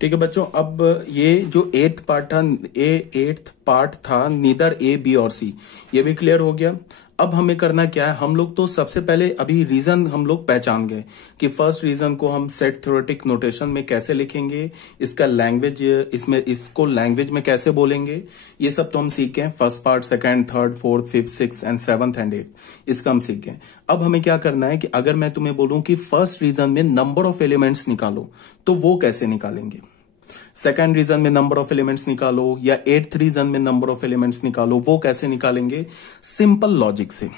ठीक है बच्चों, अब ये जो एट्थ पार्ट था नीदर ए बी और सी, ये भी क्लियर हो गया। अब हमें करना क्या है, हम लोग तो सबसे पहले अभी रीजन हम लोग पहचान गए कि फर्स्ट रीजन को हम सेट थ्योरेटिक नोटेशन में कैसे लिखेंगे, इसका लैंग्वेज, इसमें इसको लैंग्वेज में कैसे बोलेंगे, ये सब तो हम सीख गए। First part, second, third, fourth, fifth, six and seventh and eight, इसका हम सीख गए। अब हमें क्या करना है कि अगर मैं तुम्हें बोलूं कि फर्स्ट रीजन में नंबर ऑफ एलिमेंट्स निकालो, तो वो कैसे निकालेंगे। सेकंड रीजन में नंबर ऑफ एलिमेंट्स निकालो, या एट्थ रीजन में नंबर ऑफ एलिमेंट्स निकालो, वो कैसे निकालेंगे। सिंपल लॉजिक से।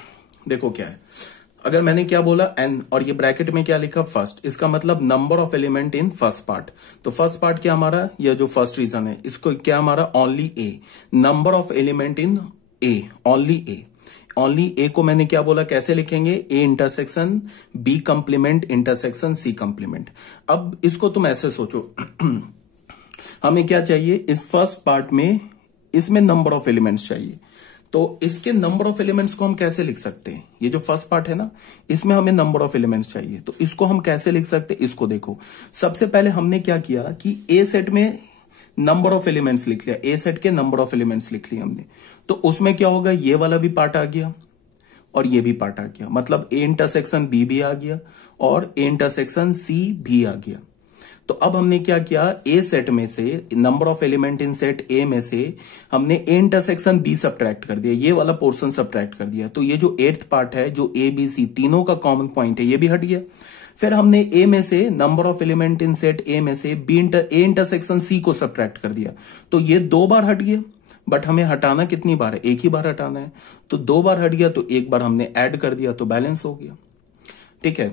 देखो क्या है, अगर मैंने क्या बोला n और ये ब्रैकेट में क्या लिखा फर्स्ट, इसका मतलब number of element in first part. तो फर्स्ट पार्ट क्या हमारा, ये जो फर्स्ट रीजन है, इसको क्या हमारा only A, number of element in A, only A. Only A को मैंने क्या बोला, कैसे लिखेंगे, A intersection B complement intersection C complement. अब इसको तुम ऐसे सोचो हमें क्या चाहिए, इस फर्स्ट पार्ट में इसमें नंबर ऑफ एलिमेंट्स चाहिए, तो इसके नंबर ऑफ एलिमेंट्स को हम कैसे लिख सकते हैं। ये जो फर्स्ट पार्ट है ना, इसमें हमें नंबर ऑफ एलिमेंट्स चाहिए, तो इसको हम कैसे लिख सकते हैं। इसको देखो, सबसे पहले हमने क्या किया कि ए सेट में नंबर ऑफ एलिमेंट्स लिख लिया, ए सेट के नंबर ऑफ एलिमेंट्स लिख लिया हमने। तो उसमें क्या होगा, ये वाला भी पार्ट आ गया और ये भी पार्ट आ गया, मतलब ए इंटरसेक्शन बी भी आ गया और ए इंटरसेक्शन सी भी आ गया। तो अब हमने क्या किया, ए सेट में से number of element in set ए में से हमने ए इंटरसेक्शन बी सब्ट्रैक्ट कर दिया, ये वाला पोर्शन सब्ट्रैक्ट कर दिया। तो ये जो एट्थ पार्ट है, जो ए बी सी तीनों का कॉमन पॉइंट है, ये भी हट गया। फिर हमने ए में से number of element in set ए में से ए इंटरसेक्शन सी को सब्ट्रैक्ट कर दिया, तो ये 2 बार हट गया। बट हमें हटाना कितनी बार है, एक ही बार हटाना है, तो 2 बार हट गया, तो एक बार हमने ऐड कर दिया, तो बैलेंस हो गया। ठीक है,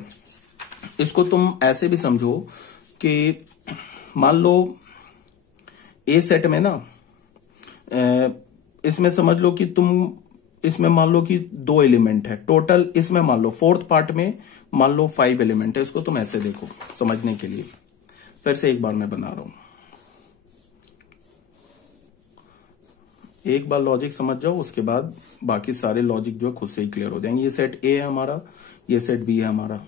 इसको तुम ऐसे भी समझो कि मान लो ए सेट में ना, इसमें समझ लो कि तुम इसमें मान लो कि 2 एलिमेंट है टोटल, इसमें मान लो फोर्थ पार्ट में मान लो 5 एलिमेंट है। इसको तुम ऐसे देखो समझने के लिए, फिर से एक बार मैं बना रहा हूं, एक बार लॉजिक समझ जाओ, उसके बाद बाकी सारे लॉजिक जो खुद से ही क्लियर हो जाएंगे। ये सेट ए है हमारा, ये सेट बी है हमारा,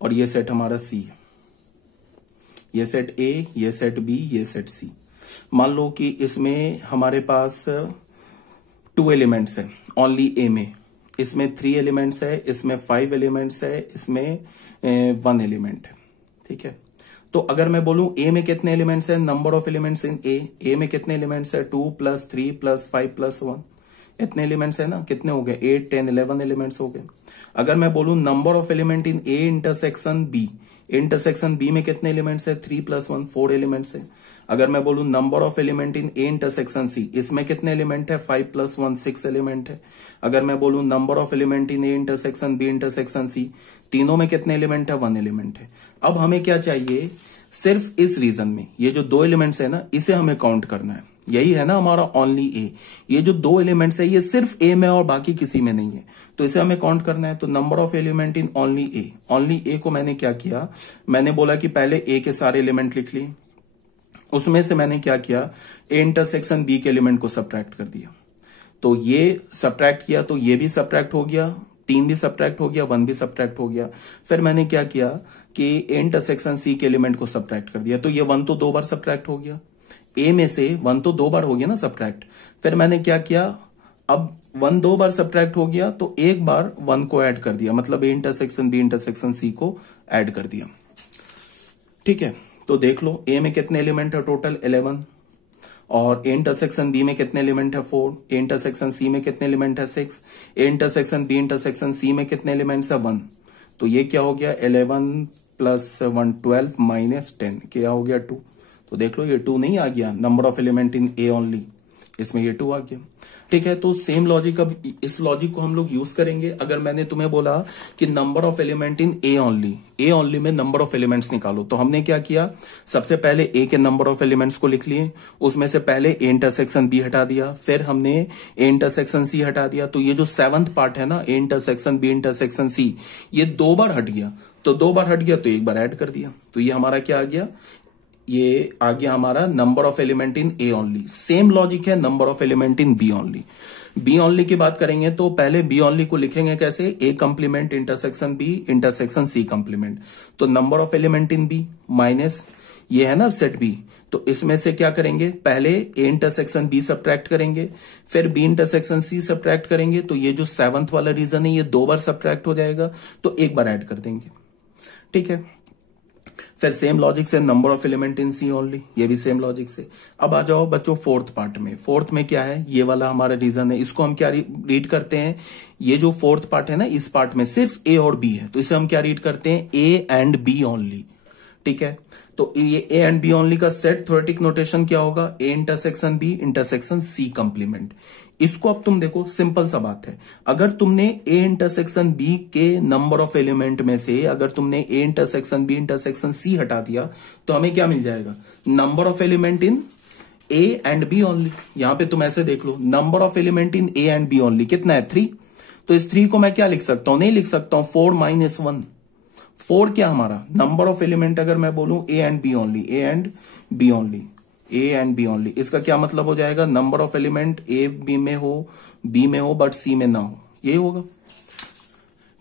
और ये सेट हमारा सी है। ये सेट ए, ये सेट बी, ये सेट सी। मान लो कि इसमें हमारे पास 2 एलिमेंट्स है ओनली ए में, इसमें 3 एलिमेंट्स है, इसमें 5 एलिमेंट्स है, इसमें 1 एलिमेंट है। ठीक है, तो अगर मैं बोलूं ए में कितने एलिमेंट्स है, नंबर ऑफ एलिमेंट्स इन ए में कितने एलिमेंट्स है, 2 + 3 + 5 + 1, इतने एलिमेंट्स है ना, कितने हो गए, 8, 10, 11 एलिमेंट्स हो गए। अगर मैं बोलूं number of element in A intersection B, intersection B में कितने एलिमेंट्स है, 3 + 1, 4 एलिमेंट्स है। अगर मैं बोलूं number of element in A intersection C, इसमें कितने एलिमेंट है, 5 + 1, 6 एलिमेंट है। अगर मैं बोलूं number of element in A intersection B intersection C, तीनों में कितने एलिमेंट है, 1 एलिमेंट है। अब हमें क्या चाहिए, सिर्फ इस रीजन में ये जो 2 एलिमेंट्स है ना, इसे हमें काउंट करना है। यही है ना हमारा ओनली ए, ये जो 2 एलिमेंट्स है ये सिर्फ ए में और बाकी किसी में नहीं है, तो इसे हमें काउंट करना है। तो number of element in only A को मैंने क्या किया, मैंने बोला कि पहले ए के सारे एलिमेंट लिख लिए, उसमें से मैंने क्या किया, ए इंटरसेक्शन बी के एलिमेंट को सब्ट्रैक्ट कर दिया। तो ये सब्ट्रैक्ट किया, तो ये भी सब्ट्रैक्ट हो गया, 3 भी सब्ट्रैक्ट हो गया, 1 भी सब्ट्रैक्ट हो गया। फिर मैंने क्या किया कि ए इंटरसेक्शन सी के एलिमेंट को सब्ट्रैक्ट कर दिया, तो ये 1 तो 2 बार सब्ट्रैक्ट हो गया, ए में से 1 तो 2 बार हो गया ना सब्ट्रैक्ट। फिर मैंने क्या किया, अब 1 2 बार सब्ट्रैक्ट हो गया, तो एक बार 1 को ऐड कर दिया, मतलब A intersection B intersection C को ऐड कर दिया। ठीक है, तो देख लो ए में कितने एलिमेंट है, टोटल 11, और ए इंटरसेक्शन बी में कितने एलिमेंट है, 4, ए इंटरसेक्शन सी में कितने एलिमेंट है, 6, A intersection B intersection C में कितने एलिमेंट्स है, 1। तो ये क्या हो गया, 11 + 1 12 - 10 क्या हो गया, 2। तो देख लो ये 2 नहीं आ गया, number of element in A only, इसमें ये 2 आ गया। ठीक है, तो सेम लॉजिक, अब इस लॉजिक को हम लोग यूज करेंगे। अगर मैंने तुम्हें बोला कि number of element in A only में नंबर ऑफ एलिमेंट्स निकालो, तो हमने क्या किया, सबसे पहले ए के नंबर ऑफ एलिमेंट्स को लिख लिए, उसमें से पहले ए इंटरसेक्शन बी हटा दिया, फिर हमने ए इंटरसेक्शन सी हटा दिया। तो ये जो 7th पार्ट है ना, A intersection B intersection C, ये 2 बार हट गया, तो 2 बार हट गया तो एक बार ऐड कर दिया, तो ये हमारा क्या आ गया, ये आ गया हमारा number of element in A only. Same logic है number of element in B only. B only की बात करेंगे तो पहले बी ओनली को लिखेंगे कैसे, A complement intersection B intersection C complement. तो number of element in B minus ये है ना सेट बी, तो तो इसमें से क्या करेंगे, पहले ए इंटरसेक्शन बी सब्ट्रैक्ट करेंगे, फिर बी इंटरसेक्शन सी सब्ट्रैक्ट करेंगे। तो ये जो 7th वाला रीजन है ये 2 बार सब्ट्रैक्ट हो जाएगा, तो 1 बार ऐड कर देंगे, ठीक है। फिर सेम लॉजिक से number of element in C only, ये भी सेम लॉजिक से। अब आ जाओ बच्चों फोर्थ पार्ट में। फोर्थ में क्या है, ये वाला हमारा रीजन है, इसको हम क्या रीड करते हैं, ये जो फोर्थ पार्ट है ना, इस पार्ट में सिर्फ ए और बी है, तो इसे हम क्या रीड करते हैं, ए एंड बी ओनली, ठीक है। तो ये ए एंड बी ओनली का सेट थ्योरेटिक नोटेशन क्या होगा, A intersection B intersection C complement. इसको अब तुम देखो, सिंपल सा बात है, अगर तुमने ए इंटरसेक्शन बी के नंबर ऑफ एलिमेंट में से अगर तुमने A intersection B intersection C हटा दिया तो हमें क्या मिल जाएगा, number of element in A and B only. यहां पे तुम ऐसे देख लो, number of element in A and B only कितना है, 3। तो इस 3 को मैं क्या लिख सकता हूं, नहीं लिख सकता हूं 4 - 1। 4 क्या हमारा नंबर ऑफ एलिमेंट, अगर मैं बोलूं A and B only, A and B only, A and B only, इसका क्या मतलब हो जाएगा, number of element A B में हो, बी में हो बट सी में ना हो, ये होगा,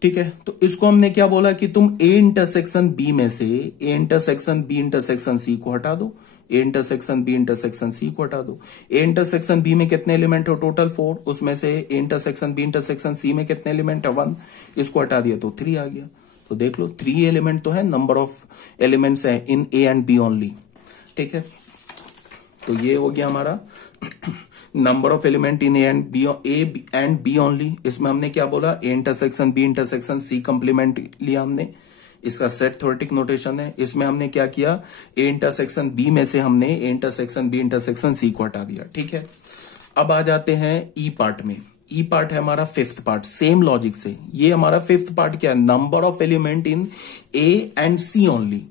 ठीक है। तो इसको हमने क्या बोला कि तुम ए इंटरसेक्शन बी में से A intersection B intersection C को हटा दो, A intersection B intersection C को हटा दो। ए इंटरसेक्शन बी में कितने एलिमेंट हो, टोटल 4, उसमें से A intersection B intersection C में कितने एलिमेंट है, 1, इसको हटा दिया तो 3 आ गया। तो देख लो 3 एलिमेंट तो है, नंबर ऑफ एलिमेंट्स है in A and B only, ठीक है। तो ये हो गया हमारा number of element in A and B only. इसमें हमने क्या बोला, A intersection B intersection C complement लिया हमने, इसका सेट थ्योरेटिक नोटेशन है। इसमें हमने क्या किया, ए इंटरसेक्शन बी में से हमने A intersection B intersection C को हटा दिया, ठीक है। अब आ जाते हैं ई पार्ट में। ई पार्ट है हमारा 5th पार्ट, सेम लॉजिक से। ये हमारा 5th पार्ट क्या है, number of element in A and C only.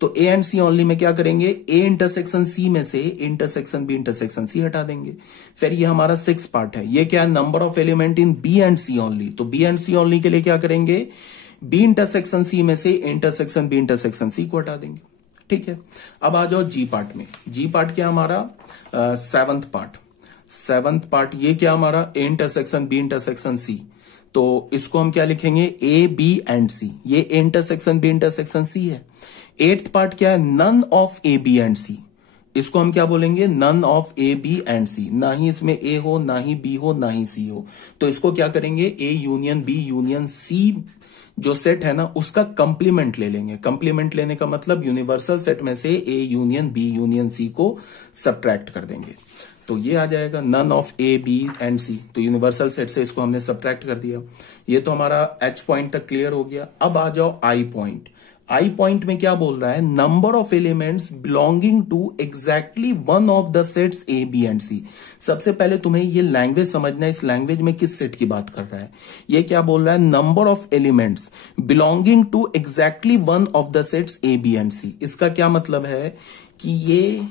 तो ए एंड सी ओनली में क्या करेंगे, ए इंटरसेक्शन सी में से इंटरसेक्शन बी इंटरसेक्शन सी हटा देंगे। फिर ये हमारा 6th पार्ट है, ये क्या है, number of element in B and C only. तो बी एंड सी ओनली के लिए क्या करेंगे, बी इंटरसेक्शन सी में से इंटरसेक्शन बी इंटरसेक्शन सी को हटा देंगे, ठीक है। अब आ जाओ जी पार्ट में। जी पार्ट क्या हमारा 7th पार्ट। 7th पार्ट ये क्या हमारा, A intersection B intersection C. तो इसको हम क्या लिखेंगे, ए बी एंड सी, ये A intersection B intersection C है। 8th पार्ट क्या है, none of A B and C. इसको हम क्या बोलेंगे, none of A B and C, ना ही इसमें ए हो, ना ही बी हो, ना ही सी हो। तो इसको क्या करेंगे, A union B union C जो सेट है ना उसका कंप्लीमेंट ले लेंगे। कंप्लीमेंट लेने का मतलब यूनिवर्सल सेट में से A union B union C को सब्ट्रैक्ट कर देंगे। तो ये आ जाएगा none of A B and C. तो यूनिवर्सल सेट से इसको हमने सब्ट्रैक्ट कर दिया। ये तो हमारा एच पॉइंट तक क्लियर हो गया। अब आ जाओ आई पॉइंट। आई पॉइंट में क्या बोल रहा है, number of elements belonging to exactly one of the sets A B and C. सबसे पहले तुम्हें ये लैंग्वेज समझना है, इस लैंग्वेज में किस सेट की बात कर रहा है। ये क्या बोल रहा है, number of elements belonging to exactly one of the sets A B and C. इसका क्या मतलब है कि ये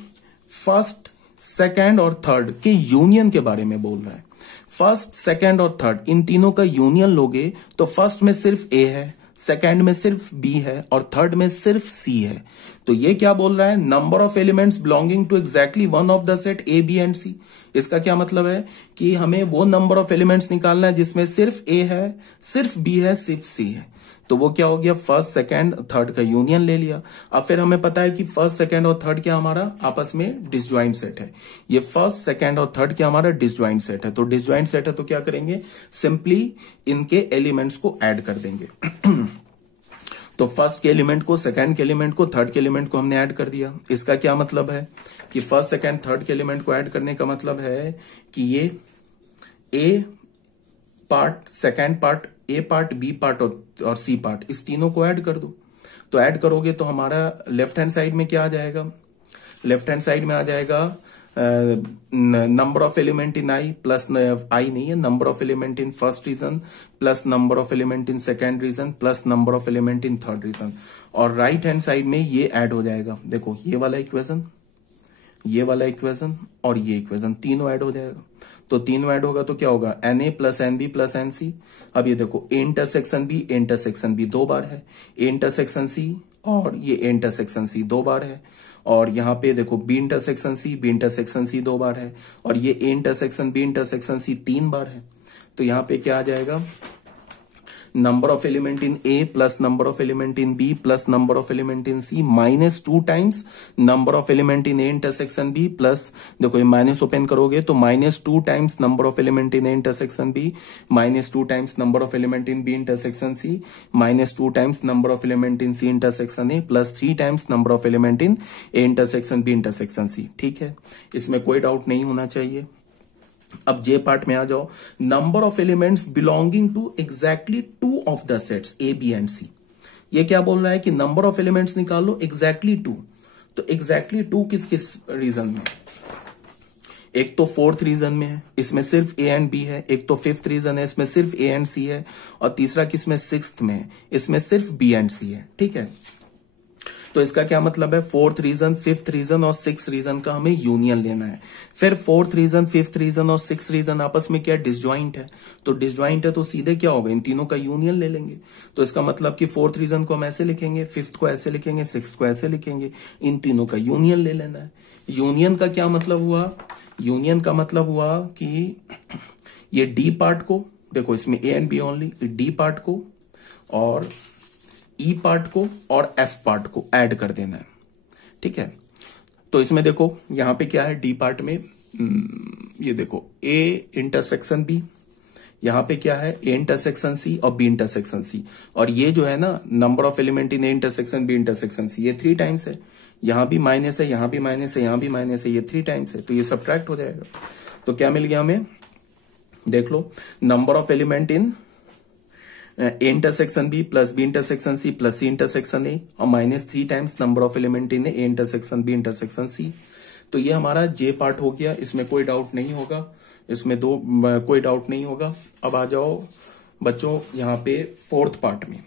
फर्स्ट सेकेंड और थर्ड के यूनियन के बारे में बोल रहा है। फर्स्ट सेकेंड और थर्ड इन तीनों का यूनियन लोगे तो फर्स्ट में सिर्फ ए है, सेकेंड में सिर्फ बी है और थर्ड में सिर्फ सी है। तो ये क्या बोल रहा है, number of elements belonging to exactly one of the set A B and C. इसका क्या मतलब है कि हमें वो नंबर ऑफ एलिमेंट्स निकालना है जिसमें सिर्फ ए है, सिर्फ बी है, सिर्फ सी है। तो वो क्या हो गया, फर्स्ट सेकेंड थर्ड का यूनियन ले लिया। अब फिर हमें पता है कि फर्स्ट सेकेंड और थर्ड क्या हमारा आपस में डिसजॉइंट सेट है। ये फर्स्ट सेकेंड और थर्ड क्या हमारा डिसजॉइंट सेट है। तो डिसजॉइंट सेट है तो क्या करेंगे, सिंपली इनके एलिमेंट्स को ऐड कर देंगे। तो फर्स्ट के एलिमेंट को, सेकंड के एलिमेंट को, थर्ड के एलिमेंट को हमने ऐड कर दिया। इसका क्या मतलब है कि फर्स्ट सेकंड थर्ड के एलिमेंट को ऐड करने का मतलब है कि ये ए पार्ट, सेकंड पार्ट, ए पार्ट, बी पार्ट और सी पार्ट, इस तीनों को ऐड कर दो। तो ऐड करोगे तो हमारा लेफ्ट हैंड साइड में क्या आ जाएगा, लेफ्ट हैंड साइड में आ जाएगा number of element in I plus, I नहीं है, number of element in first region plus number of element in second region plus number of element in third region. और राइट हैंड साइड में ये add हो जाएगा। देखो ये वाला इक्वेशन, ये वाला इक्वेशन और ये इक्वेशन तीनों ऐड हो जाएगा। तो तीनों ऐड होगा तो क्या होगा, n A plus n B plus n C. अब ये देखो A intersection B, A intersection B 2 बार है, ए इंटरसेक्शन सी और ये ए इंटरसेक्शन सी 2 बार है। और यहाँ पे देखो B intersection C, B intersection C 2 बार है और ये A intersection B intersection C 3 बार है। तो यहाँ पे क्या आ जाएगा, number of element in A plus number of element in B plus number of element in C minus 2 times number of element in A intersection B plus, देखो ये माइनस ओपन करोगे तो minus 2 times number of element in A intersection B minus 2 times number of element in B intersection C minus 2 times number of element in C intersection A plus 3 times number of element in A intersection B intersection C। ठीक है, इसमें कोई doubt नहीं होना चाहिए। अब जे part में आ जाओ, number of elements belonging to exactly two of the sets A B and C. ये क्या बोल रहा है कि नंबर ऑफ एलिमेंट्स निकालो एग्जैक्टली टू। तो एग्जैक्टली टू किस किस रीजन में? एक तो फोर्थ रीजन में है, इसमें सिर्फ ए एंड बी है। एक तो फिफ्थ रीजन है, इसमें सिर्फ ए एंड सी है। और तीसरा किसमें? सिक्स्थ में, इसमें सिर्फ बी एंड सी है। ठीक है, तो इसका क्या मतलब है? फोर्थ रीजन, फिफ्थ रीजन और सिक्स रीजन का हमें यूनियन लेना है। फिर फोर्थ रीजन, फिफ्थ रीजन और सिक्स रीजन आपस में क्या? डिसजॉइंट है। तो डिसजॉइंट है तो सीधे क्या होगा? इन तीनों का यूनियन ले लेंगे। तो इसका मतलब कि फोर्थ रीजन को हम ऐसे लिखेंगे, फिफ्थ को ऐसे लिखेंगे, सिक्स्थ को ऐसे लिखेंगे। इन तीनों का यूनियन ले लेना है। यूनियन का क्या मतलब हुआ? यूनियन का मतलब हुआ कि ये डी पार्ट को, देखो इसमें A and B only, D part को और ई पार्ट को और एफ पार्ट को ऐड कर देना है। ठीक है, तो इसमें देखो यहां पे क्या है? डी पार्ट में ये देखो ए इंटरसेक्शन बी, यहां पे क्या है? ए इंटरसेक्शन सी और बी इंटरसेक्शन सी। और ये जो है ना number of element in A intersection B intersection C, ये 3 टाइम्स है। यहां भी माइनस है, यहां भी माइनस है, यहां भी माइनस है, ये 3 टाइम्स है। तो ये सब्ट्रैक्ट हो जाएगा। तो क्या मिल गया हमें? देख लो, number of element in A intersection B plus B intersection C plus C intersection A और minus 3 times number of element in A intersection B intersection C. तो ये हमारा जे पार्ट हो गया, इसमें कोई डाउट नहीं होगा, इसमें कोई डाउट नहीं होगा। अब आ जाओ बच्चों यहाँ पे फोर्थ पार्ट में।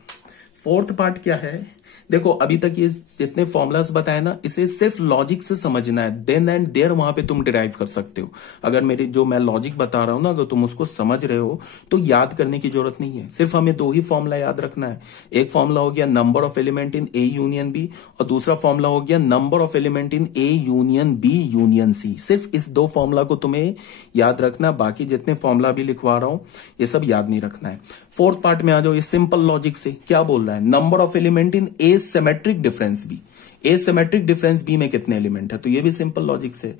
फोर्थ पार्ट क्या है? देखो अभी तक ये जितने फॉर्मुलास बताए ना, इसे सिर्फ लॉजिक से समझना है, देन एंड देयर वहां पे तुम डिराइव कर सकते हो। अगर मेरी जो मैं लॉजिक बता रहा हूं ना, अगर तुम उसको समझ रहे हो तो याद करने की जरूरत नहीं है। सिर्फ हमें 2 ही फॉर्मुला याद रखना है। एक फॉर्मुला हो गया number of element in A union B और दूसरा फॉर्मुला हो गया number of element in A union B union C. सिर्फ इस 2 फॉर्मुला को तुम्हें याद रखना, बाकी जितने फॉर्मुला भी लिखवा रहा हूं ये सब याद नहीं रखना है। फोर्थ पार्ट में आ जाओ, ये सिंपल लॉजिक से क्या बोल रहा है? Number of element in A symmetric difference B. A symmetric difference B में कितने एलिमेंट है? तो ये भी सिंपल लॉजिक से।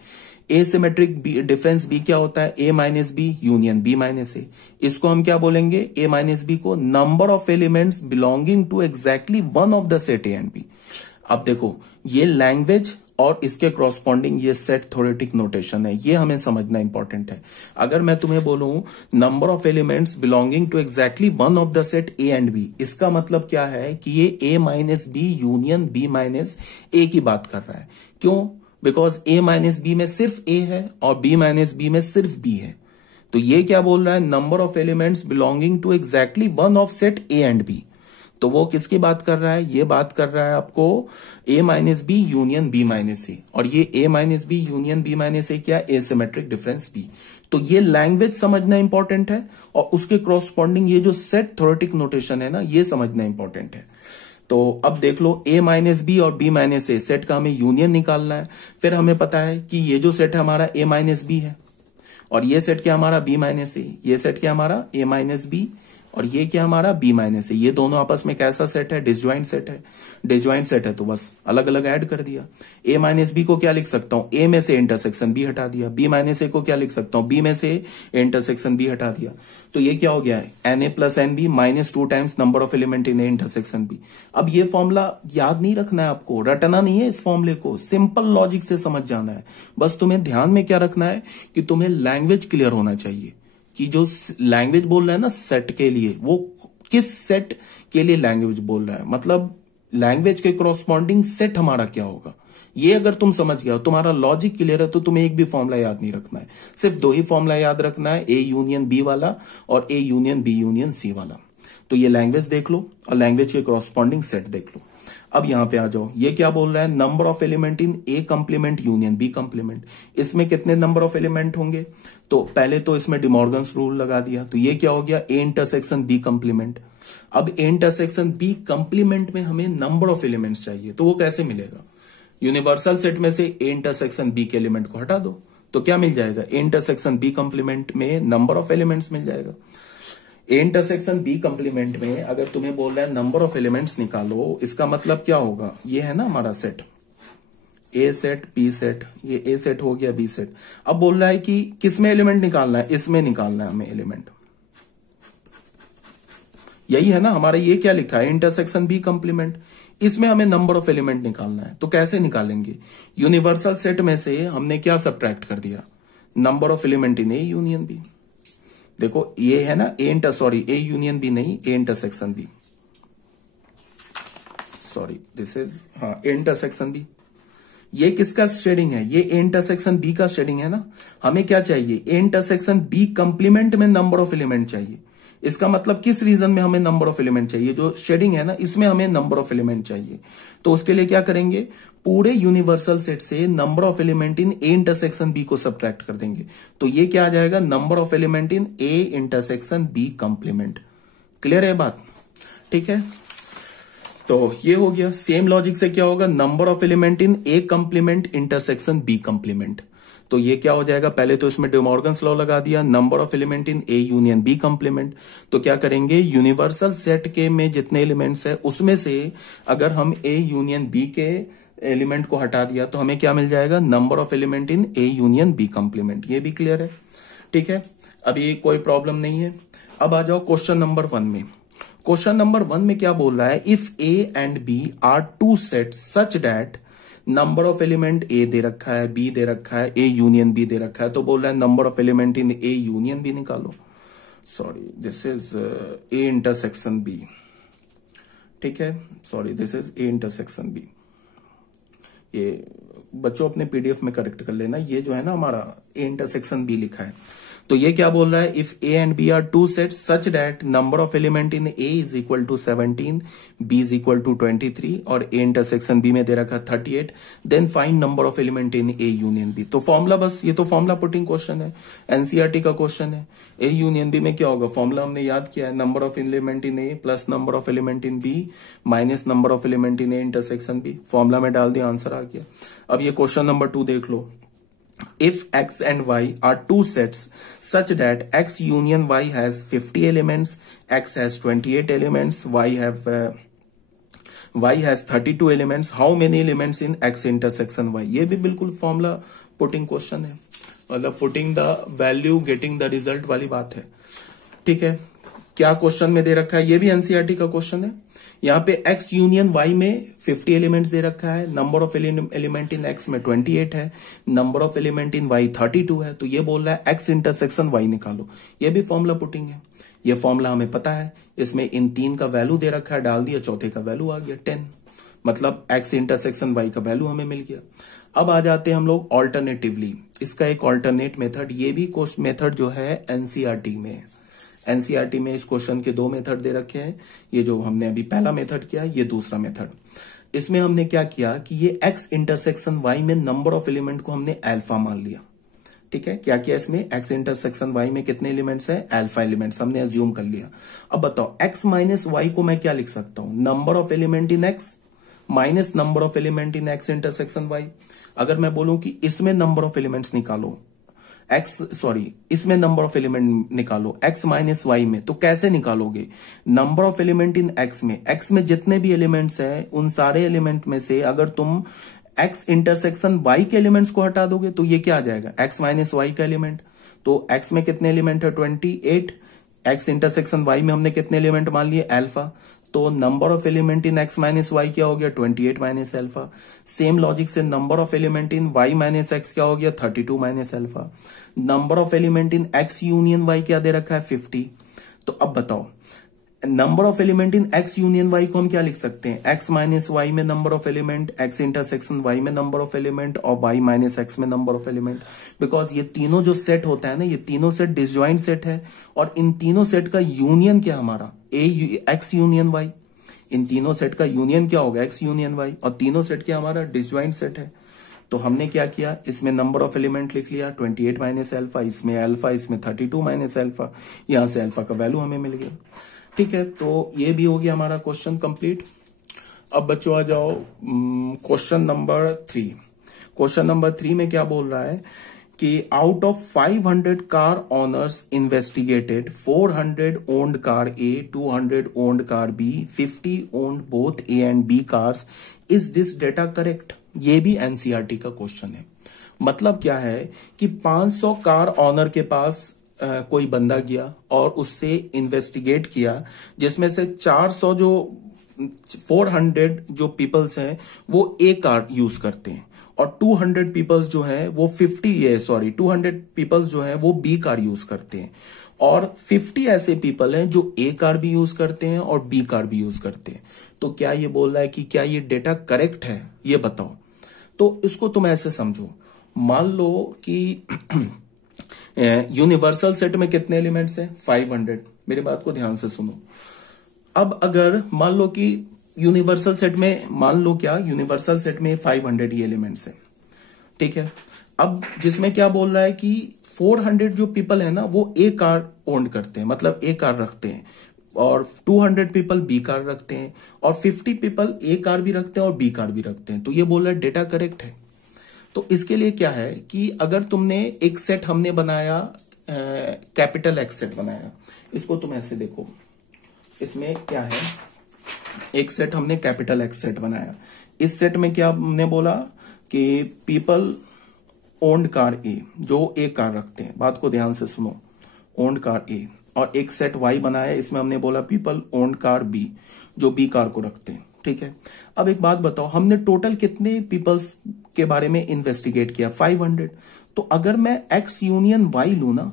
ए सिमेट्रिक डिफरेंस बी क्या होता है? A minus B union B minus A. इसको हम क्या बोलेंगे? ए माइनस बी को number of elements belonging to exactly one of the set A and B. अब देखो ये लैंग्वेज और इसके क्रॉसपॉन्डिंग ये सेट थ्योरेटिक नोटेशन है, ये हमें समझना इंपॉर्टेंट है। अगर मैं तुम्हें बोलूं number of elements belonging to exactly one of the set A and B, इसका मतलब क्या है कि ये A minus B union B minus A की बात कर रहा है। क्यों? बिकॉज ए माइनस बी में सिर्फ ए है और बी माइनस बी में सिर्फ बी है। तो ये क्या बोल रहा है? Number of elements belonging to exactly one of set A and B. तो वो किसकी बात कर रहा है? ये बात कर रहा है आपको A minus B union B minus A. और ये A minus B union B minus A क्या? Asymmetric difference B. तो ये लैंग्वेज समझना इंपॉर्टेंट है और उसके क्रॉसपॉन्डिंग ये जो सेट थ्योरेटिक नोटेशन है ना, ये समझना इंपॉर्टेंट है। तो अब देख लो ए माइनस बी और बी माइनस ए सेट का हमें यूनियन निकालना है। फिर हमें पता है कि ये जो सेट है हमारा ए माइनस बी है और ये सेट क्या हमारा? बी माइनस ए। ये सेट क्या हमारा? ए माइनस बी और ये क्या हमारा? बी माइनस ए। ये दोनों आपस में कैसा सेट है? डिसजॉइंट सेट है। डिसजॉइंट सेट है तो बस अलग अलग ऐड कर दिया। ए माइनस बी को क्या लिख सकता हूं? ए में से इंटरसेक्शन बी हटा दिया। बी माइनस ए को क्या लिख सकता हूं? बी में से इंटरसेक्शन बी हटा दिया। तो ये क्या हो गया है? N A plus n B minus 2 times number of element in A intersection B. अब ये फॉर्मूला याद नहीं रखना है आपको, रटना नहीं है इस फॉर्मूले को, सिंपल लॉजिक से समझ जाना है। बस तुम्हें ध्यान में क्या रखना है कि तुम्हें लैंग्वेज क्लियर होना चाहिए कि जो लैंग्वेज बोल रहा है ना सेट के लिए, वो किस सेट के लिए लैंग्वेज बोल रहा है, मतलब लैंग्वेज के क्रॉसपॉन्डिंग सेट हमारा क्या होगा। ये अगर तुम समझ गया, तुम्हारा लॉजिक क्लियर है, तो तुम्हें एक भी फॉर्मूला याद नहीं रखना है। सिर्फ 2 ही फॉर्मूला याद रखना है, ए यूनियन बी वाला और A union B union C वाला। तो ये लैंग्वेज देख लो और लैंग्वेज के क्रॉसपॉन्डिंग सेट देख लो। अब यहां पे आ जाओ, ये क्या बोल रहा है? Number of element in A complement union B complement. इसमें कितने नंबर ऑफ एलिमेंट होंगे? तो पहले तो इसमें डिमॉर्गन्स रूल लगा दिया, तो ये क्या हो गया? A intersection B complement. अब ए इंटरसेक्शन बी कंप्लीमेंट में हमें नंबर ऑफ एलिमेंट्स चाहिए, तो वो कैसे मिलेगा? यूनिवर्सल सेट में से ए इंटरसेक्शन बी के एलिमेंट को हटा दो, तो क्या मिल जाएगा? ए इंटरसेक्शन बी कंप्लीमेंट में नंबर ऑफ एलिमेंट्स मिल जाएगा। ए इंटरसेक्शन बी कंप्लीमेंट में अगर तुम्हें बोल रहा है नंबर ऑफ एलिमेंट्स निकालो, इसका मतलब क्या होगा, ये है ना हमारा सेट, ए सेट बी सेट, ये ए सेट हो गया बी सेट। अब बोल रहा है कि किसमें एलिमेंट निकालना है, इसमें निकालना है हमें एलिमेंट, यही है ना हमारा, ये क्या लिखा है इंटरसेक्शन बी कंप्लीमेंट, इसमें हमें नंबर ऑफ एलिमेंट निकालना है। तो कैसे निकालेंगे, यूनिवर्सल सेट में से हमने क्या सब्ट्रैक्ट कर दिया, number of element in A union B. देखो ये है ना ए यूनियन बी नहीं, A intersection B, sorry this is हाँ ए इंटरसेक्शन बी। ये किसका शेडिंग है, ये ए इंटरसेक्शन बी का शेडिंग है ना। हमें क्या चाहिए, ए इंटरसेक्शन बी कंप्लीमेंट में नंबर ऑफ एलिमेंट चाहिए। इसका मतलब किस रीजन में हमें नंबर ऑफ एलिमेंट चाहिए, जो शेडिंग है ना इसमें हमें नंबर ऑफ एलिमेंट चाहिए। तो उसके लिए क्या करेंगे, पूरे यूनिवर्सल सेट से number of element in A intersection B को सब्ट्रैक्ट कर देंगे। तो ये क्या आ जाएगा, number of element in A intersection B complement. Clear है बात, ठीक है। तो ये हो गया। सेम लॉजिक से क्या होगा, number of element in A complement intersection B complement. तो ये क्या हो जाएगा, पहले तो इसमें डिमॉर्गन्स लॉ लगा दिया, number of element in A union B complement. तो क्या करेंगे, यूनिवर्सल सेट के में जितने एलिमेंट्स है उसमें से अगर हम ए यूनियन बी के एलिमेंट को हटा दिया तो हमें क्या मिल जाएगा, number of element in A union B complement. ये भी क्लियर है, ठीक है। अभी कोई प्रॉब्लम नहीं है। अब आ जाओ क्वेश्चन नंबर 1 में। क्वेश्चन नंबर 1 में क्या बोल रहा है, if A and B are two set such that number of element A दे रखा है, बी दे रखा है, ए यूनियन बी दे रखा है। तो बोल रहा है number of element in A union B निकालो। Sorry this is A intersection B, ठीक है। Sorry this is A intersection B. ये बच्चों अपने पीडीएफ में करेक्ट कर लेना, ये जो है ना हमारा ए इंटरसेक्शन बी लिखा है। तो ये क्या बोल रहा है, if A and B are two set such that number of element in A is equal to 17, B is equal to 23 और ए इंटरसेक्शन बी में दे रखा 38, then find number of element in A union B. तो formula, बस ये तो formula putting question है, NCERT का क्वेश्चन है। ए यूनियन बी में क्या होगा, फॉर्मूला हमने याद किया है, number of element in A plus number of element in B minus number of element in A intersection B. Formula में डाल दिया, आंसर आ गया। अब ये क्वेश्चन नंबर 2 देख लो। If x and y are two sets such that x union y has 50 elements, x has 28 elements, y has 32 elements, how many elements in x intersection y? ये भी बिल्कुल फॉर्मूला पुटिंग क्वेश्चन है, मतलब putting the value getting the result वाली बात है, ठीक है। क्या क्वेश्चन में दे रखा है, ये भी एनसीईआरटी का क्वेश्चन है। यहाँ पे x यूनियन y में 50 एलिमेंट्स दे रखा है, number of element in x में 28 है, number of element in y 32 है। तो ये बोल रहा है x इंटरसेक्शन y निकालो। ये भी फॉर्मूला पुटिंग है, ये फॉर्मूला हमें पता है। इसमें इन 3 का वैल्यू दे रखा है, डाल दिया, चौथे का वैल्यू आ गया 10, मतलब x इंटरसेक्शन y का वैल्यू हमें मिल गया। अब आ जाते हैं हम लोग ऑल्टरनेटिवली, इसका एक ऑल्टरनेट मेथड। ये भी मेथड जो है एनसीईआरटी में, एनसीईआरटी में इस क्वेश्चन के 2 मेथड दे रखे हैं। ये जो हमने अभी पहला मेथड किया, ये दूसरा मेथड। इसमें हमने क्या किया कि ये x इंटरसेक्शन y में नंबर ऑफ एलिमेंट को हमने अल्फा मान लिया, ठीक है। क्या किया इसमें, x इंटरसेक्शन y में कितने एलिमेंट्स है, अल्फा एलिमेंट्स हमने अज्यूम कर लिया। अब बताओ x माइनस y को मैं क्या लिख सकता हूं, number of element in x minus number of element in x intersection y। अगर मैं बोलूं कि इसमें नंबर ऑफ एलिमेंट्स निकालो, इसमें नंबर ऑफ एलिमेंट निकालो x माइनस वाई में, तो कैसे निकालोगे, number of element in x में जितने भी एलिमेंट्स हैं उन सारे एलिमेंट में से अगर तुम x इंटरसेक्शन y के एलिमेंट्स को हटा दोगे तो ये क्या आ जाएगा, x माइनस वाई का एलिमेंट। तो x में कितने एलिमेंट है 28, x इंटरसेक्शन y में हमने कितने एलिमेंट मान लिए अल्फा, तो number of element in x minus y क्या हो गया 28 माइनस अल्फा। सेम लॉजिक से number of element in y minus x क्या हो गया 32 minus alpha. Number of element in x union y क्या दे रखा है 50। तो अब बताओ number of element in x union y को हम क्या लिख सकते हैं, x माइनस वाई में number of element, x intersection y में नंबर ऑफ एलिमेंट और y माइनस x में नंबर ऑफ एलिमेंट। बिकॉज ये तीनों जो सेट होता है ना, ये तीनों सेट डिसजॉइंट सेट है और इन तीनों सेट का यूनियन क्या हमारा x यूनियन y। इन तीनों सेट का यूनियन क्या होगा x यूनियन y, और तीनों सेट क्या हमारा डिसजॉइंट सेट है। तो हमने क्या किया, इसमें नंबर ऑफ एलिमेंट लिख लिया 28 माइनस अल्फा, इसमें अल्फा, इसमें 32 माइनस अल्फा, यहां से अल्फा का वैल्यू हमें मिल गया, ठीक है। तो ये भी हो गया हमारा क्वेश्चन कंप्लीट। अब बच्चों आ जाओ क्वेश्चन नंबर 3। क्वेश्चन नंबर 3 में क्या बोल रहा है, कि out of 500 car owners investigated 400 owned car A, 200 owned car B, 50 owned both A and B cars. Is this data correct? ये भी एनसीईआरटी का क्वेश्चन है। मतलब क्या है कि 500 कार ओनर के पास कोई बंदा गया और उससे इन्वेस्टिगेट किया, जिसमें से 400 जो पीपल्स हैं वो ए कार यूज करते हैं और 200 पीपल्स जो है वो 200 पीपल्स जो है वो बी कार यूज करते हैं और 50 ऐसे पीपल हैं जो ए कार भी यूज करते हैं और बी कार भी यूज करते हैं। तो क्या ये बोल रहा है कि क्या ये डेटा करेक्ट है? ये बताओ। तो इसको तुम ऐसे समझो, मान लो कि यूनिवर्सल सेट में कितने एलिमेंट्स हैं? 500। मेरी बात को ध्यान से सुनो। अब अगर मान लो कि यूनिवर्सल सेट में, यूनिवर्सल सेट में 500 ही एलिमेंट्स हैं, ठीक है। अब जिसमें क्या बोल रहा है कि 400 जो पीपल है ना वो ए कार ओन करते हैं, मतलब ए कार रखते हैं, और 200 पीपल बी कार रखते हैं और 50 पीपल ए कार भी रखते हैं और बी कार भी रखते हैं। तो ये बोल रहा है डेटा करेक्ट है। तो इसके लिए क्या है कि अगर तुमने एक सेट हमने बनाया, कैपिटल एक्स सेट बनाया, इसको तुम ऐसे देखो, इसमें क्या है, एक सेट हमने कैपिटल एक्स सेट बनाया। इस सेट में क्या हमने बोला कि पीपल ओन्ड कार ए, जो ए कार रखते हैं, बात को ध्यान से सुनो, ओन्ड कार ए, और एक सेट वाई बनाया, इसमें हमने बोला पीपल ओन्ड कार बी, जो बी कार को रखते हैं, ठीक है। अब एक बात बताओ, हमने टोटल कितने पीपल्स के बारे में इन्वेस्टिगेट किया? 500। तो अगर मैं एक्स यूनियन वाई लू ना,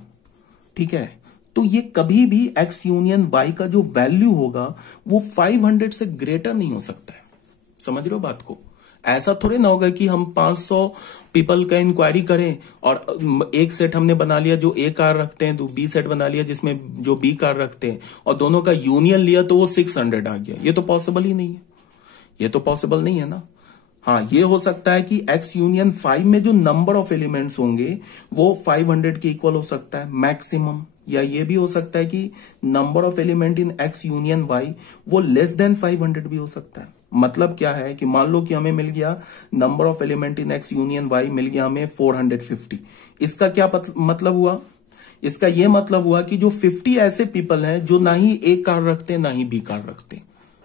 ठीक है, तो ये कभी भी एक्स यूनियन वाई का जो वैल्यू होगा वो 500 से ग्रेटर नहीं हो सकता है। समझ रहे हो बात को? ऐसा थोड़े ना होगा कि हम 500 पीपल का इंक्वायरी करें और एक सेट हमने बना लिया जो ए कार रखते हैं, तो बी सेट बना लिया जिसमें जो बी कार रखते हैं, और दोनों का यूनियन लिया तो वो 600 आ गया। ये तो पॉसिबल ही नहीं है, ये तो पॉसिबल नहीं है ना। हाँ, ये हो सकता है कि एक्स यूनियन 5 में जो नंबर ऑफ एलिमेंट्स होंगे वो 500 के इक्वल हो सकता है मैक्सिमम, या ये भी हो सकता है कि number of element in x union y वो लेस देन 500 भी हो सकता है। मतलब क्या है कि मान लो कि हमें मिल गया number of element in x union Y, मिल गया हमें 450। इसका क्या मतलब हुआ? इसका ये मतलब हुआ कि जो 50 ऐसे पीपल हैं जो ना ही ए कार रखते ना ही बी कार रखते,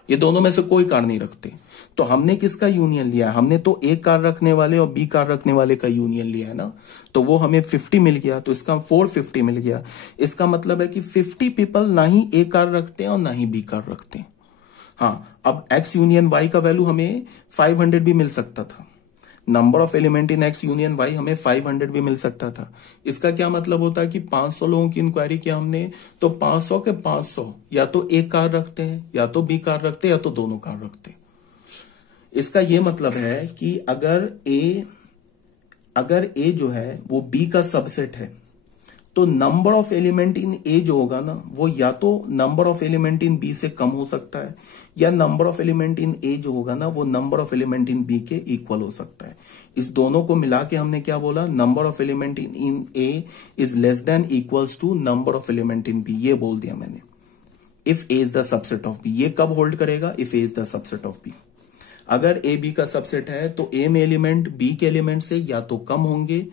ये दोनों में से कोई कार नहीं रखते, तो हमने किसका यूनियन लिया है? हमने तो ए कार रखने वाले और बी कार रखने वाले का यूनियन लिया है ना, तो वो हमें 50 मिल गया, तो इसका 450 मिल गया। इसका मतलब है कि 50 पीपल ना ही ए कार रखते हैं और ना ही बी कार रखते हैं। हाँ, अब एक्स यूनियन वाई का वैल्यू हमें 500 भी मिल सकता था, number of element in x union y हमें 500 भी मिल सकता था। इसका क्या मतलब होता है कि 500 लोगों की इंक्वायरी किया हमने, तो 500 के 500 या तो एक कार रखते हैं, या तो बी कार रखते हैं, या तो दोनों कार रखते हैं। इसका यह मतलब है कि अगर ए जो है वो बी का सबसेट है, तो number of element in A जो होगा ना वो या तो number of element in B से कम हो सकता है, या number of element in A जो होगा ना वो number of element in B के इक्वल हो सकता है। इस दोनों को मिला के हमने क्या बोला? Number of element in A is less than equals to number of element in B, ये बोल दिया मैंने। If A is the subset of B, ये कब होल्ड करेगा? If A is the subset of B. अगर ए बी का subset है तो ए में एलिमेंट बी के एलिमेंट से या तो कम होंगे,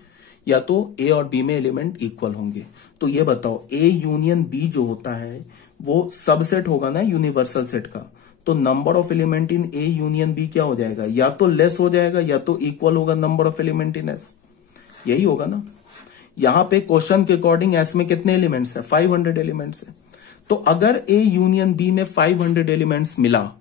या तो ए और बी में एलिमेंट इक्वल होंगे। तो ये बताओ, ए यूनियन बी जो होता है वो सबसेट होगा ना यूनिवर्सल सेट का, तो number of element in A union B क्या हो जाएगा? या तो लेस हो जाएगा या तो इक्वल होगा number of element in S, यही होगा ना। यहां पे क्वेश्चन के अकॉर्डिंग एस में कितने एलिमेंट्स है? 500 एलिमेंट्स है। तो अगर ए यूनियन बी में 500 एलिमेंट्स मिला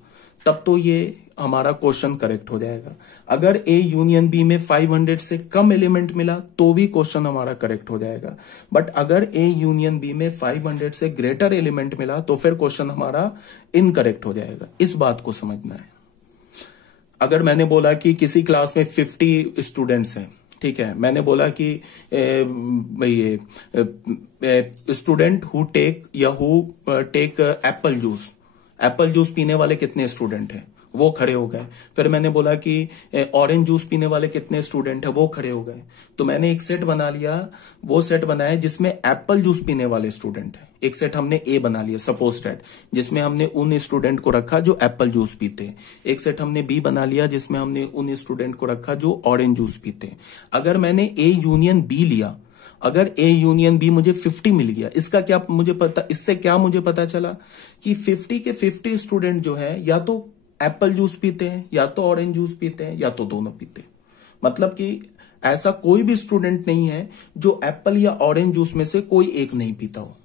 तब तो ये हमारा क्वेश्चन करेक्ट हो जाएगा। अगर ए यूनियन बी में 500 से कम एलिमेंट मिला तो भी क्वेश्चन हमारा करेक्ट हो जाएगा। बट अगर ए यूनियन बी में 500 से ग्रेटर एलिमेंट मिला तो फिर क्वेश्चन हमारा इनकरेक्ट हो जाएगा। इस बात को समझना है। अगर मैंने बोला कि किसी क्लास में 50 स्टूडेंट्स हैं, ठीक है, मैंने बोला कि student who take apple juice पीने वाले कितने स्टूडेंट हैं? वो खड़े हो गए। फिर मैंने बोला कि ऑरेंज जूस पीने वाले कितने स्टूडेंट है, वो खड़े हो गए। तो मैंने एक सेट बना लिया, वो सेट बनाया जिसमें एप्पल जूस पीने वाले स्टूडेंट है। एक सेट हमने ए बना लिया सपोज दैट, जिसमें हमने उन स्टूडेंट को रखा जो एप्पल जूस पीते हैं। एक सेट हमने बी बना लिया जिसमें हमने उन स्टूडेंट को रखा जो ऑरेंज जूस पीते हैं। अगर मैंने ए यूनियन बी लिया, अगर ए यूनियन बी मुझे 50 मिल गया, इसका क्या मुझे पता, इससे क्या मुझे पता चला कि 50 के 50 स्टूडेंट जो है या तो एप्पल जूस पीते हैं, या तो ऑरेंज जूस पीते हैं, या तो दोनों पीते हैं। मतलब कि ऐसा कोई भी स्टूडेंट नहीं है जो एप्पल या ऑरेंज जूस में से कोई एक नहीं पीता हो।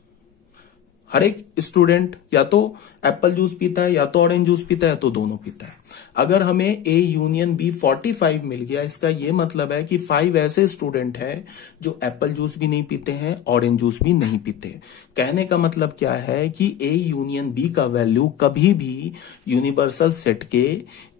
हर एक स्टूडेंट या तो एप्पल जूस पीता है, या तो ऑरेंज जूस पीता है, या तो दोनों पीता है। अगर हमें ए यूनियन बी 45 मिल गया, इसका यह मतलब है कि 5 ऐसे स्टूडेंट हैं जो एप्पल जूस भी नहीं पीते हैं, ऑरेंज जूस भी नहीं पीते। कहने का मतलब क्या है कि ए यूनियन बी का वैल्यू कभी भी यूनिवर्सल सेट के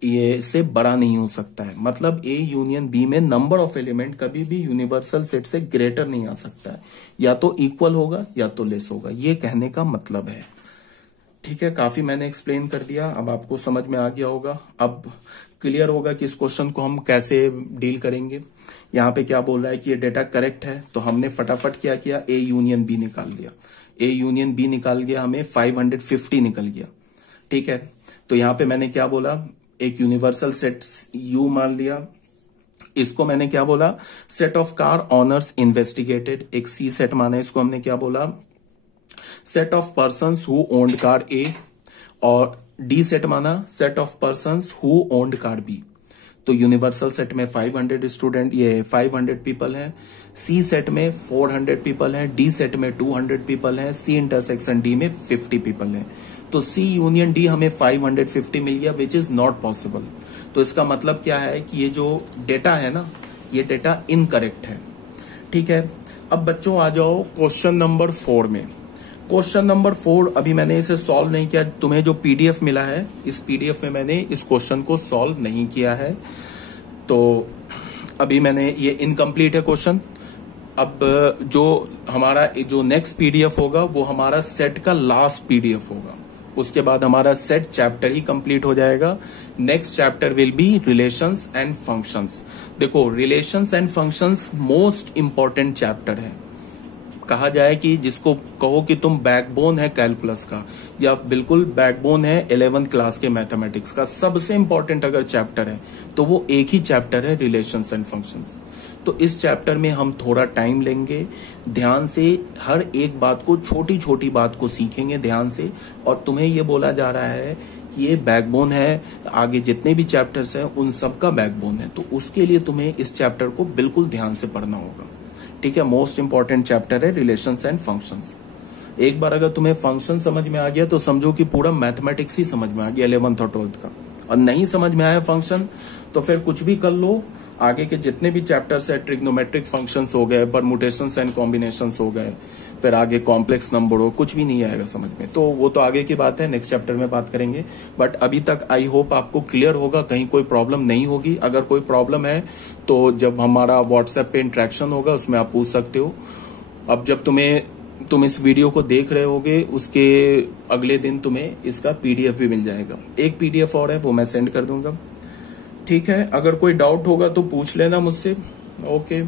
ये से बड़ा नहीं हो सकता है। मतलब ए यूनियन बी में नंबर ऑफ एलिमेंट कभी भी यूनिवर्सल सेट से ग्रेटर नहीं आ सकता है, या तो इक्वल होगा या तो लेस होगा, ये कहने का मतलब है। ठीक है, काफी मैंने एक्सप्लेन कर दिया, अब आपको समझ में आ गया होगा। अब क्लियर होगा कि इस क्वेश्चन को हम कैसे डील करेंगे। यहाँ पे क्या बोल रहा है कि ये डेटा करेक्ट है, तो हमने फटाफट क्या किया, ए यूनियन बी निकाल दिया। ए यूनियन बी निकाल गया, हमें 550 निकल गया। ठीक है, तो यहाँ पे मैंने क्या बोला, एक यूनिवर्सल सेट यू मान लिया। इसको मैंने क्या बोला, set of car owners investigated. एक सी सेट माना, इसको हमने क्या बोला, set of persons who owned car A. और डी सेट माना, set of persons who owned car B. तो यूनिवर्सल सेट में 500 स्टूडेंट, ये 500 पीपल हैं। सी सेट में 400 पीपल हैं। डी सेट में 200 पीपल हैं। सी इंटरसेक्शन डी में 50 पीपल हैं। तो सी यूनियन डी हमें 550 मिल गया, विच इज नॉट पॉसिबल। तो इसका मतलब क्या है कि ये जो डेटा है ना, ये डेटा इनकरेक्ट है। ठीक है, अब बच्चों आ जाओ क्वेश्चन नंबर 4 में। क्वेश्चन नंबर 4 अभी मैंने इसे सॉल्व नहीं किया। तुम्हें जो पीडीएफ मिला है, इस पीडीएफ में मैंने इस क्वेश्चन को सॉल्व नहीं किया है, तो अभी मैंने ये इनकम्प्लीट है क्वेश्चन। अब जो हमारा जो नेक्स्ट पीडीएफ होगा वो हमारा सेट का लास्ट पीडीएफ होगा। उसके बाद हमारा सेट चैप्टर ही कंप्लीट हो जाएगा। Next chapter will be relations and functions. देखो, relations and functions most important chapter है। कहा जाए कि जिसको कहो कि तुम बैकबोन है कैलकुलस का, या बिल्कुल बैकबोन है 11th क्लास के मैथमेटिक्स का, सबसे इंपॉर्टेंट अगर चैप्टर है तो वो एक ही चैप्टर है, रिलेशंस एंड फंक्शंस। तो इस चैप्टर में हम थोड़ा टाइम लेंगे, ध्यान से हर एक बात को, छोटी छोटी बात को सीखेंगे ध्यान से। और तुम्हें ये बोला जा रहा है कि ये बैकबोन है, आगे जितने भी चैप्टर्स हैं उन सब का बैकबोन है। तो उसके लिए तुम्हें इस चैप्टर को बिल्कुल ध्यान से पढ़ना होगा। ठीक है, मोस्ट इंपॉर्टेंट चैप्टर है रिलेशंस एंड फंक्शंस। एक बार अगर तुम्हें फंक्शन समझ में आ गया तो समझो कि पूरा मैथमेटिक्स ही समझ में आ गया 11th और 12th का। और नहीं समझ में आया फंक्शन तो फिर कुछ भी कर लो, आगे के जितने भी चैप्टर्स है, ट्रिग्नोमेट्रिक फंक्शंस हो गए, परमुटेशंस एंड कॉम्बिनेशंस हो गए, फिर आगे कॉम्प्लेक्स नंबर हो, कुछ भी नहीं आएगा समझ में। तो वो तो आगे की बात है, नेक्स्ट चैप्टर में बात करेंगे। बट अभी तक आई होप आपको क्लियर होगा, कहीं कोई प्रॉब्लम नहीं होगी। अगर कोई प्रॉब्लम है तो जब हमारा व्हाट्सएप पे इंटरेक्शन होगा उसमें आप पूछ सकते हो। अब जब तुम इस वीडियो को देख रहे होगे उसके अगले दिन तुम्हें इसका पीडीएफ भी मिल जाएगा। एक पीडीएफ और है, वो मैं सेंड कर दूंगा। ठीक है, अगर कोई डाउट होगा तो पूछ लेना मुझसे। ओके।